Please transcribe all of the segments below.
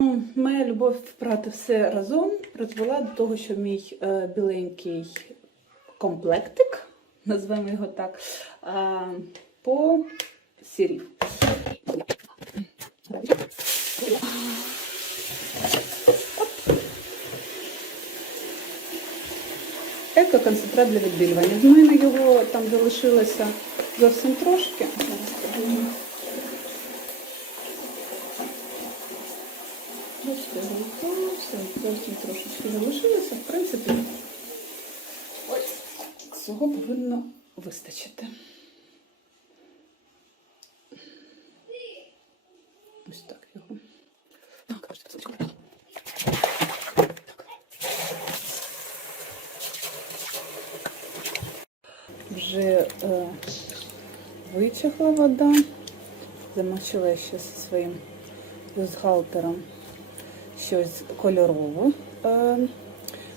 Моя любов прати все разом призвела до того, що мій е, біленький комплектик, назвемо його так, е, посірів. Екоконцентрат для відбілювання. В мене його там залишилося зовсім трошки. Бачите, голова, все, зовсім трошечки залишилося. В принципі, цього повинно вистачити. Ось так його. Так. Вже е, вичахла вода. Замочила я ще зі своїм бюстгальтером щось кольорове е,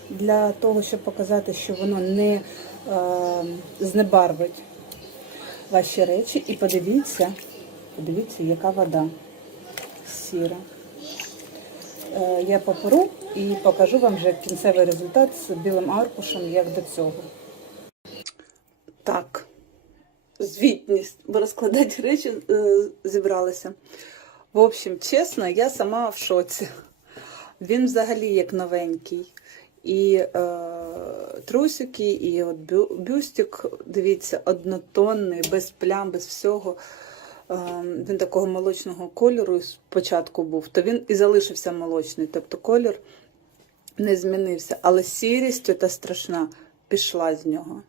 для того, щоб показати, що воно не е, знебарвить ваші речі. І подивіться, подивіться, яка вода сіра. Е, я поперу і покажу вам вже кінцевий результат з білим аркушем, як до цього. Так, звітність, бо розкладати речі зібралися. В общем, чесно, я сама в шоці. Він взагалі як новенький. І е, трусики, і от бю, бюстик, дивіться, однотонний, без плям, без всього. Е, він такого молочного кольору спочатку був, то він і залишився молочний. Тобто колір не змінився. Але сірість та страшна пішла з нього.